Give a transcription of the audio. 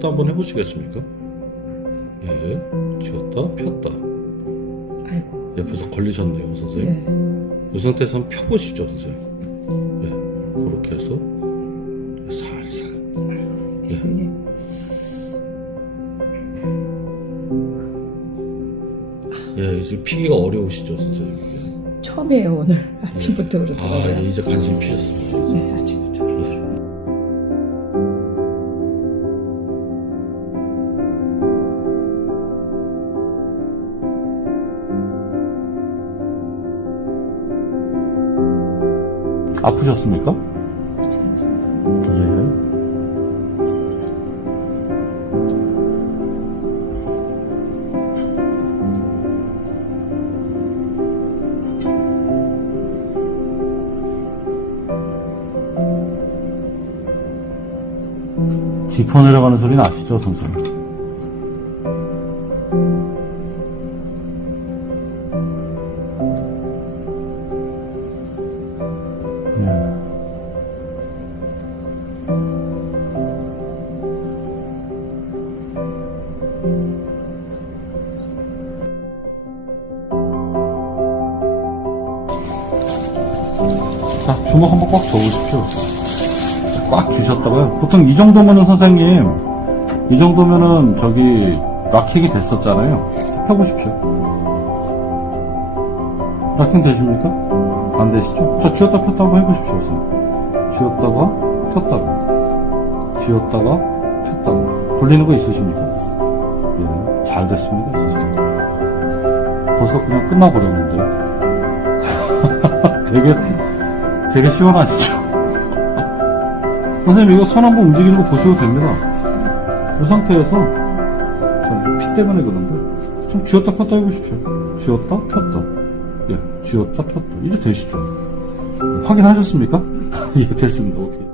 또 한번 해보시겠습니까? 예, 쥐었다, 폈다. 아이고. 옆에서 걸리셨네요, 선생님. 예. 이 상태에서 펴보시죠, 선생님. 예, 그렇게 해서 살살. 예. 대단해. 예, 지금 피기가 어려우시죠, 선생님. 처음이에요 오늘 아침부터 아, 그렇더라고요. 예, 이제 관심 피셨습니다. 네 아프셨습니까? 예. 지퍼 내려가는 소리는 아시죠, 선생님? 예. 자, 주먹 한번 꽉 접으십시오. 꽉 쥐셨다고요? 보통 이 정도면은 선생님, 이 정도면은 저기 락킹이 됐었잖아요. 펴보십시오. 락킹 되십니까? 안 되시죠? 자, 쥐었다 폈다 한번 해보십시오. 쥐었다가 폈다가 쥐었다가 폈다가 걸리는 거 있으십니까? 예, 잘 됐습니다. 선생님. 벌써 그냥 끝나버렸는데. 되게, 되게 시원하시죠? 선생님 이거 손 한번 움직이는 거 보셔도 됩니다. 이 상태에서 저피 때문에 그런데 좀 쥐었다 폈다 해보십시오. 쥐었다 폈다. 예, 쥐었다 폈다. 이제 되시죠? 확인하셨습니까? 예, 됐습니다. 오케이.